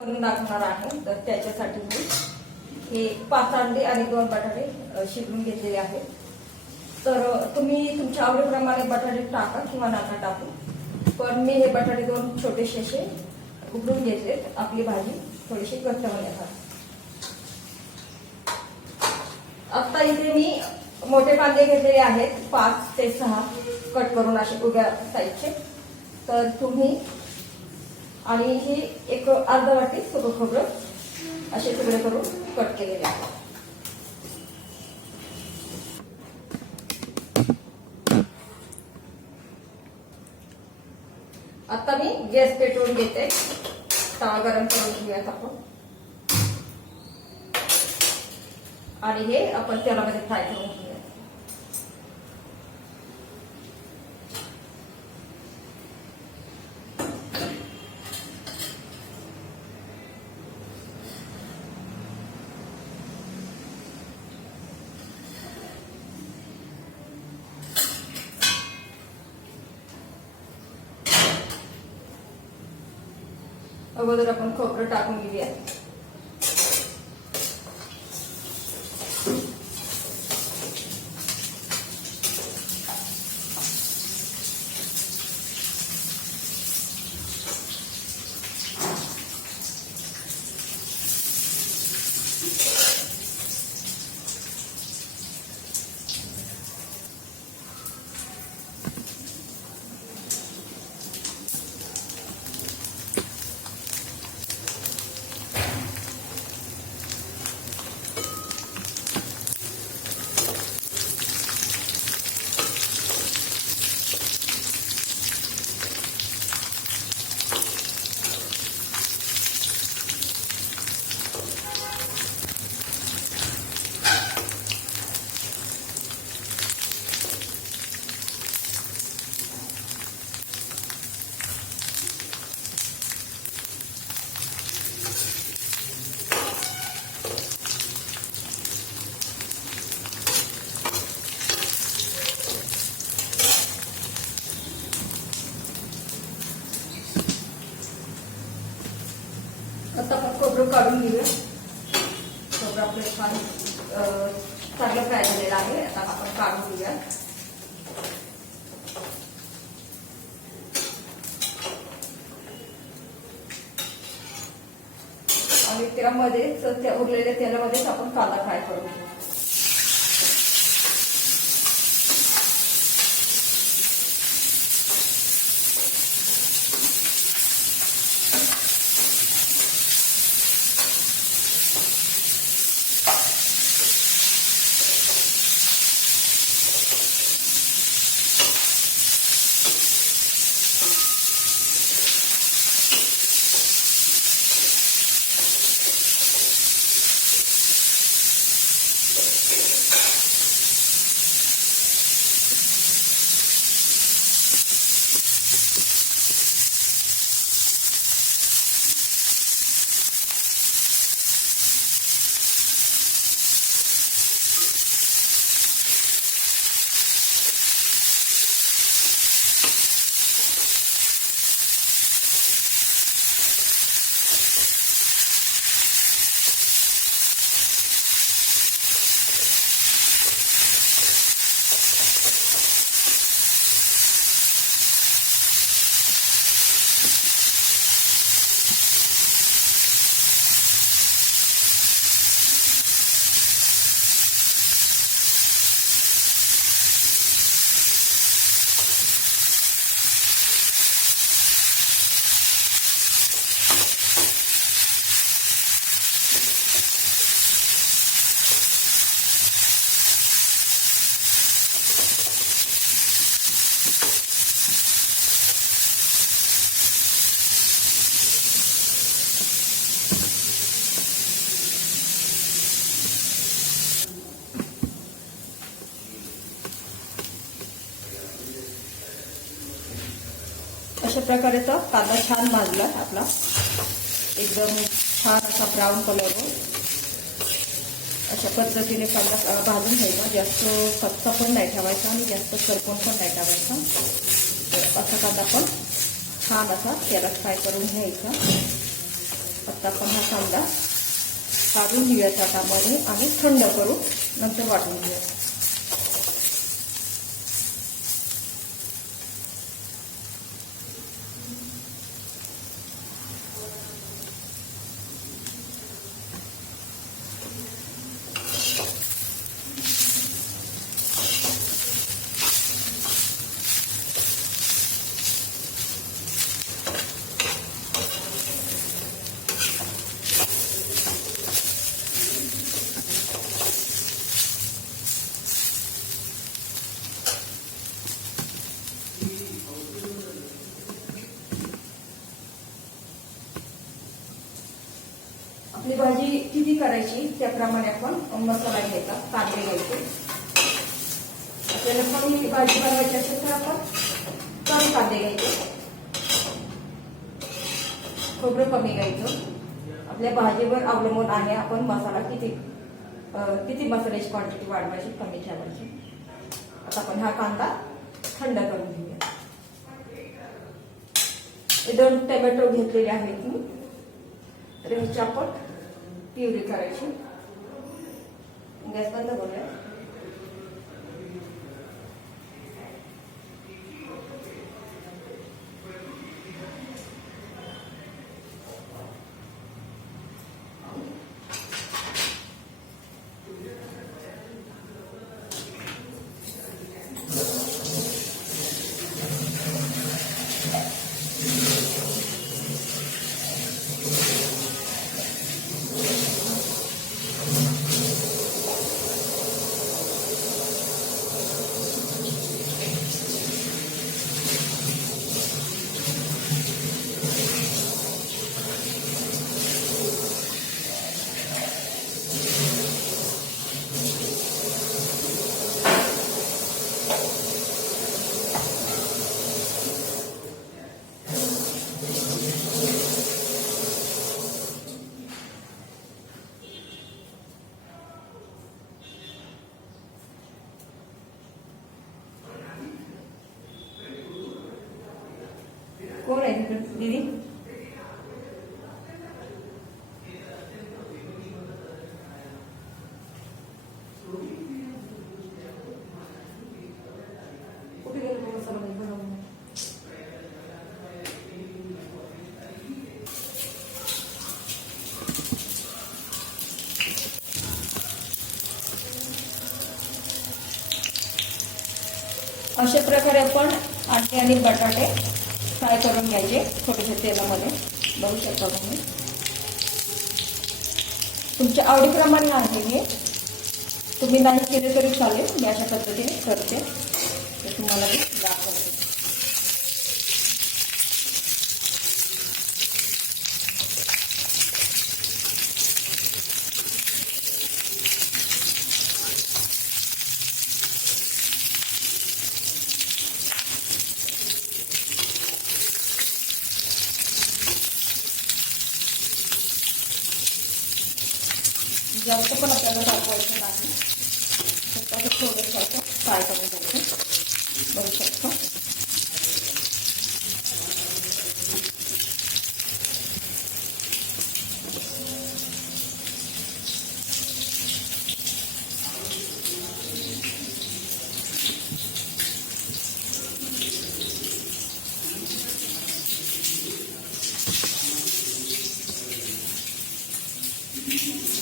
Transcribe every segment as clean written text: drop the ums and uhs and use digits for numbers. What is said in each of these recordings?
करून दाखवणार आहे. तर त्याच्यासाठी मी हे 5 अंडे आणि 2 बटाटे शिजवून घेतलेले आहेत. तर तुम्ही तुमच्या आवडीप्रमाणे बटाटे टाका किंवा नका टाकू, पण मी हे बटाटे 2 छोटेसे असे उकडून घेतलेत, आपली भाजी थोडीशी घट्ट होण्यासाठी. आता इथे मी मोठे कांदे घेतलेले आहेत 5 ते 6 कट करून असे उभ्या साईजचे. तर तुम्ही आणि ही एक अर्धा वाटी सुकं खोबरं असे तुकडे करून कट केलेले आहेत. आता मी गॅस पेटवून घेते, तवा गरम करून घेऊयात आपण आणि हे आपण तेलामध्ये फ्राय करून घेऊया. अगोदर आपण खोबरं टाकून घेऊया. आता आपण खोबरं काढून घेऊया. खोबरं आपलं छान चांगलं फ्राय झालेलं आहे. आता आपण काढून घेऊया. आणि त्यामध्येच त्या उरलेल्या तेलामध्येच आपण कांदा फ्राय करून घेऊ. अशा प्रकारे तो कांदा छान भाजला आपला, एकदम छान असा ब्राऊन कलर हो. अशा पद्धतीने कांदा भाजून घ्यायचा. जास्त कच्चा पण नाही ठेवायचा आणि जास्त करपून पण नाही ठेवायचा. तर असा कांदा पण छान असा तेलात फ्राय करून घ्यायचा. आता आपण हा कांदा काढून घेऊया ताटामध्ये आणि थंड करून नंतर वाटून घेऊया. आपली भाजी किती करायची त्याप्रमाणे आपण मसाला घ्यायचा, कांदे घ्यायचे. आपल्याला कमी भाजी बनवायची असेल तर आपण कमी कांदे घ्यायचे, खोबरं कमी घ्यायचं. आपल्या भाजीवर अवलंबून आहे आपण मसाला किती मसाल्याची क्वांटिटी वाढवायची कमी ठेवायची. आता आपण हा कांदा थंड करून घेऊया. 2 टोमॅटो घेतलेले आहेत मी, तर ह्याची आपण प्युरी करायची. गॅस बंद करूया. कोण आहे दीदी? कुठे गेलो मसाला बनवून? अशा प्रकारे आपण अंडे आणि बटाटे फ्राय करून घ्यायचे छोट्याशा तेलामध्ये. बघू शकता तुम्ही, तुमच्या आवडीप्रमाणे आहे हे. तुम्ही नाही केले तरी चालेल, मी अशा पद्धतीने करते ते तुम्हाला मी दाखवते. जास्त पण आपल्याला दाखवायचं नाही, फक्त असं थोडंसं फ्राय करून घ्यायचं. बघू शकतो.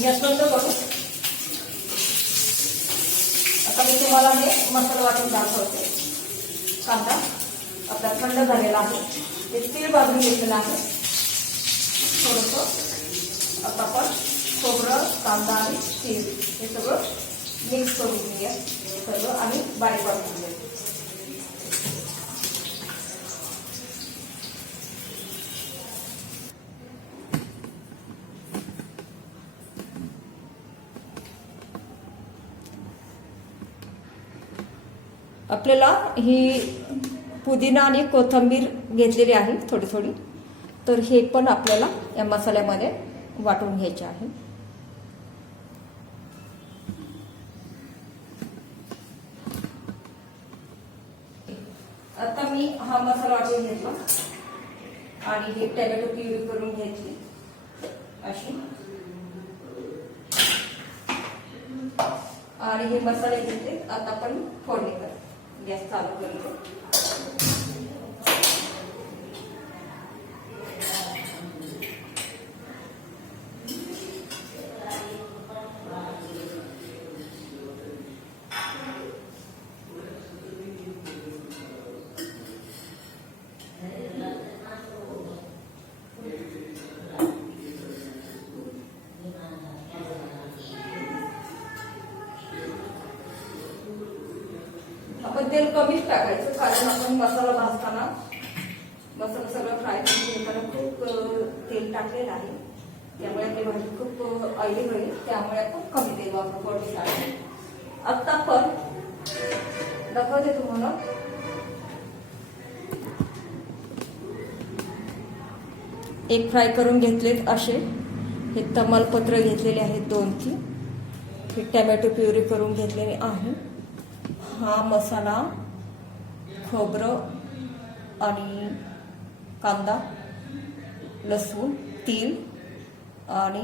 गॅस बंद करू. आता मी तुम्हाला हे मसाला वाटून दाखवते. कांदा आपला थंड झालेला आहे, ते तीळ भाजून घेतलेलं आहे थोडंसं. आता आपण खोबरं, कांदा आणि तीळ हे सगळं मिक्स करून घेऊया सगळं आणि बारीक वाटून घेऊया. आपल्याला ही पुदिना आणि कोथिंबीर घेतलेली आहे थोडी थोडी, तर हे पण आपल्याला या मसाल्यामध्ये वाटून घ्यायचे आहे. आता मी हा मसाला वाटून घेतला आणि हे टोमॅटो प्युरी करून घेतली. अशी. आणि हे मसाले घेतले. आता आपण फोडणी कर. गॅस चालू करतो. आपण तेल कमीच टाकायचं, कारण आपण मसाला भाजताना मसाला सगळं फ्राय करून घेताना खूप तेल टाकलेलं आहे. त्यामुळे आपली भाजी खूप ऑइली होईल. त्यामुळे आपण कमी तेल वापरू फोडणीसाठी. आता आपण दाखवते तुम्हाला. एक फ्राय करून घेतलेत असे. हे तमालपत्र घेतलेले आहेत 2-3. हे टमॅटो प्युरी करून घेतलेले आहे. हा मसाला, खोबरं आणि कांदा, लसूण, तीळ आणि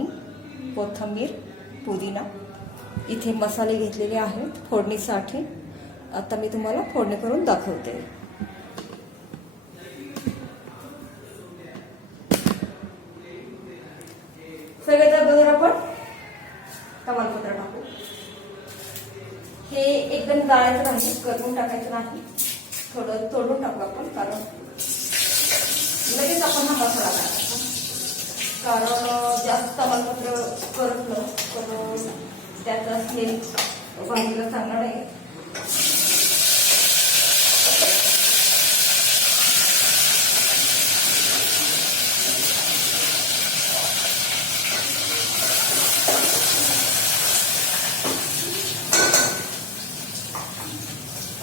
कोथिंबीर, पुदिना इथे मसाले घेतलेले आहेत फोडणीसाठी. आता मी तुम्हाला फोडणी करून दाखवते. सगळ्यात अगोदर आपण तमालपत्र टाकू. हे एकदम जाळायचं नाही, करपून टाकायचं नाही. थोडं तोडून टाकू आपण, कारण लगेच आपण हा मसाला टाकायचा. कारण जास्त तमालपत्र करपलं तर त्याचा स्मेल भाजीला चांगला नाही.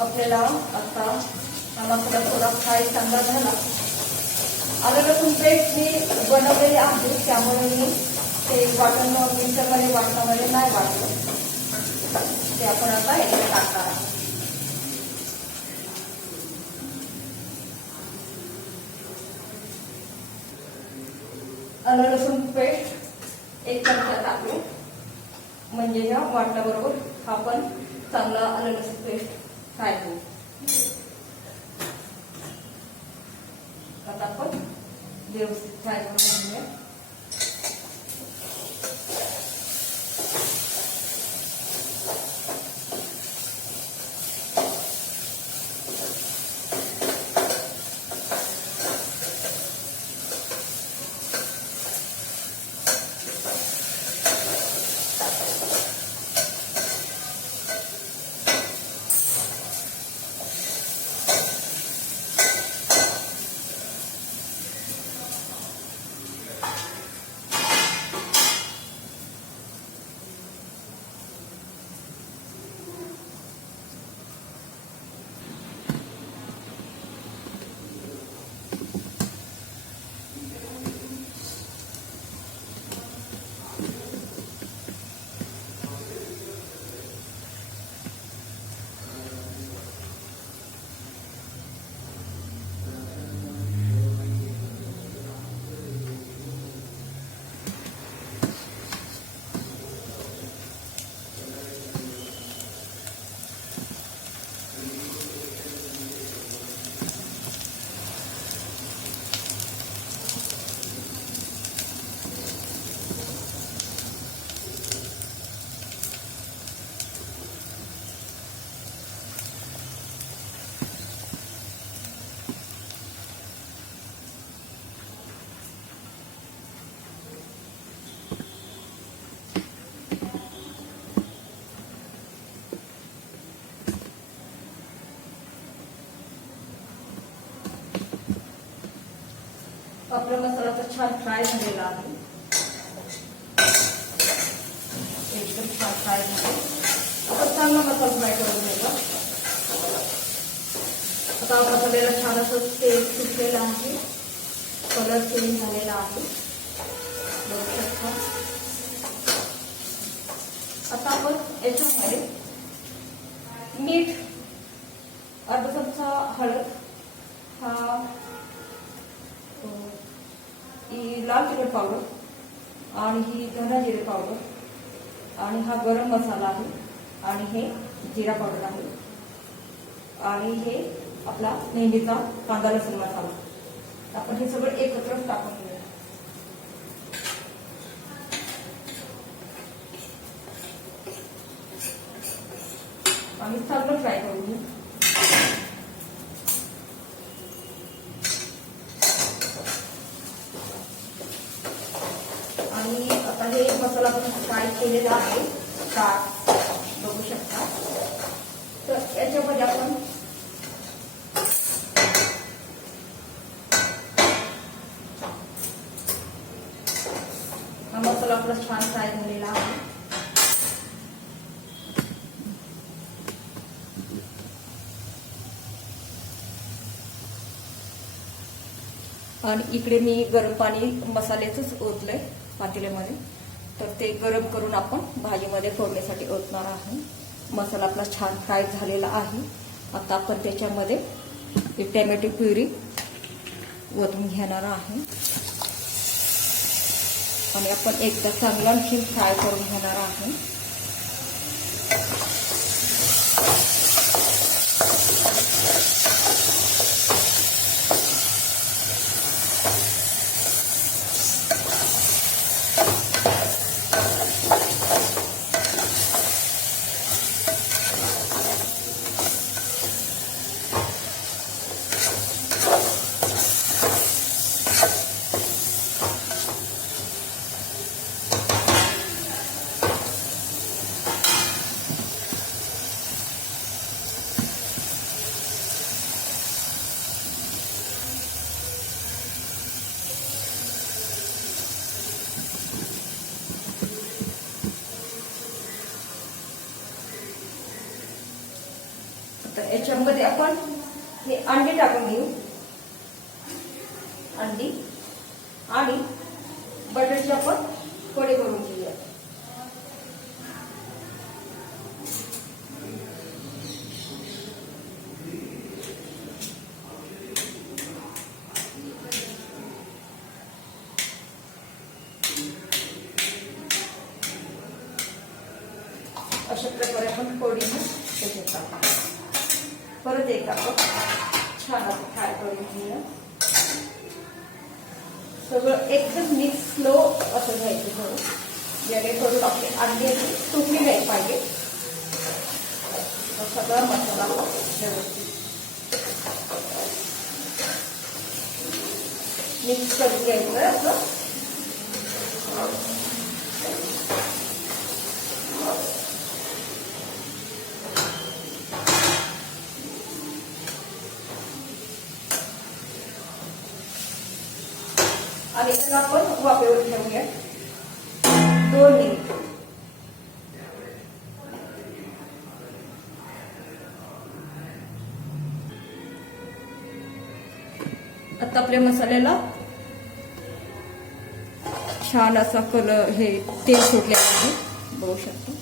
आपल्याला आता मसाला थोडा फ्राय चांगला झाला. आलं लसूण पेस्ट मी बनवलेली आहे, त्यामुळे मी ते वाटण मिक्सरमध्ये वाटणामध्ये नाही वाटलं. ते आपण आता याच्यात टाकणार आहोत. आलं लसूण पेस्ट 1 चमचा टाकू. म्हणजे या वाटणाबरोबर आपण चांगला आलं लसूण पेस्ट फ्राय करू. आता आपण व्यवस्थित फ्राय करून घेऊया. आपला मसाला तर छान फ्राय झालेला आहे. एकदम छान फ्राय झाला. आता चांगला मसाला फ्राय करून घ्यायचा. आता मसाल्याला छान असं तेल सुटलेलं आहे. कलर चेंज झालेला आहे. बघू शकता. आता आपण याच्यामध्ये मीठ, अर्धा चमचा हळद, हा लाल तिखट पावडर, आणि ही धना जिरे पावडर आणि हा गरम मसाला आहे आणि हे जिरा पावडर आहे आणि हे आपला नेहमीचा कांदा लसूण मसाला. आपण हे सगळं एकत्र टाकून घेऊया आणि चांगलं फ्राय करून घेऊ. आणि आता हे मसाला आपण फ्राय केलेला आहे, ताक बघू शकता. तर याच्यामध्ये आपण हा मसाला आपला छान फ्राय झालेला आहे. आणि इकडे मी गरम पाणी मसाल्याचंच ओतलंय पातेल्यामध्ये. तर ते गरम करून आपण भाजीमध्ये फोडण्यासाठी ओतणार आहे. मसाला आपला छान फ्राय झालेला आहे. आता आपण त्याच्यामध्ये टॅमॅटो प्युरी ओतून घेणार आहे आणि आपण एकदा चांगला आणखी फ्राय करून घेणार आहे. तर याच्यामध्ये आपण हे अंडी टाकून घेऊ. अंडी आणि बटरचे आपण कोडे करून घेऊया. अशा प्रकारे आपण कोडीने त्याच्यात टाकू. परत एकदा आपण छान असं फ्राय करून घेऊया. सगळं एकदम मिक्स स्लो असं घ्यायचं थोडं, जेणेकरून आपले अंडे तुटली नाही पाहिजे. सगळा मसाला व्यवस्थित मिक्स करून घ्यायचं असं. आणि त्याला आपण वाफेवर ठेवूया 2 मिनिट. आता आपल्या मसाल्याला छान असा कलर, हे तेल सुटलेलं आहे बघू शकतो.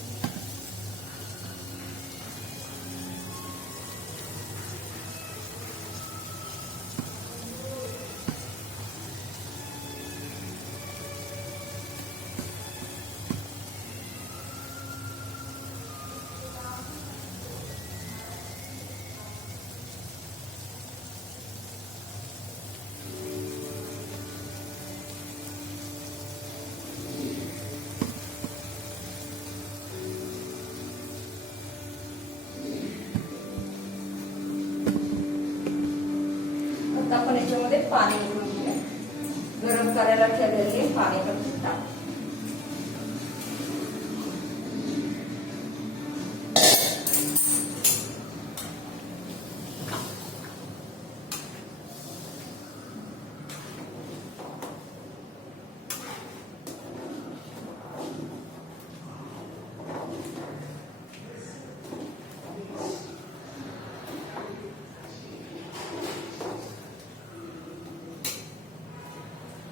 आपण याच्यामध्ये पाणी घालून घेऊया. गरम करायला ठेवलेले पाणी घालून टाक.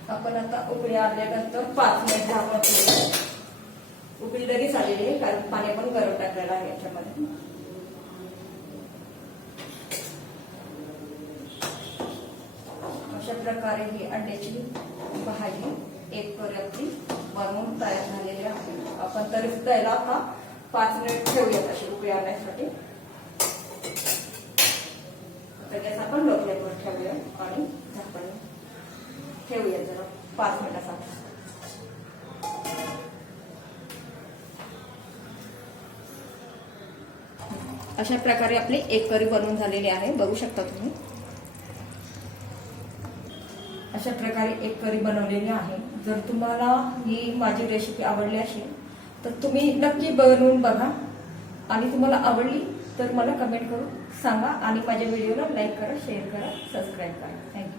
आपण आता उकळी आल्यानंतर 5 मिनिट झाकून ठेवूया. उकळी लगेच आलेली आहे कारण पाणी पण गरम टाकलेलं आहे याच्यामध्ये. अशा प्रकारे ही अंड्याची भाजी एक करी आपली बनवून तयार झालेले आहे. आपण तरी सुद्धा याला आता 5 मिनिट ठेवूयात अशी उकळी आणण्यासाठी. आता गॅस आपण लो फ्लेमवर ठेवूया आणि झाकण ठेवूया जरा 5 मिनिटासाठी. अशा प्रकारे आपली एक करी बनवून झालेली आहे. बघू शकता तुम्ही अशा प्रकारे एक करी बनवलेली आहे. जर तुम्हाला ही माझी रेसिपी आवडली असेल तर तुम्ही नक्की बनवून बघा आणि तुम्हाला आवडली तर मला कमेंट करून सांगा आणि माझ्या व्हिडिओला लाईक करा, शेअर करा, सबस्क्राईब करा. थँक्यू.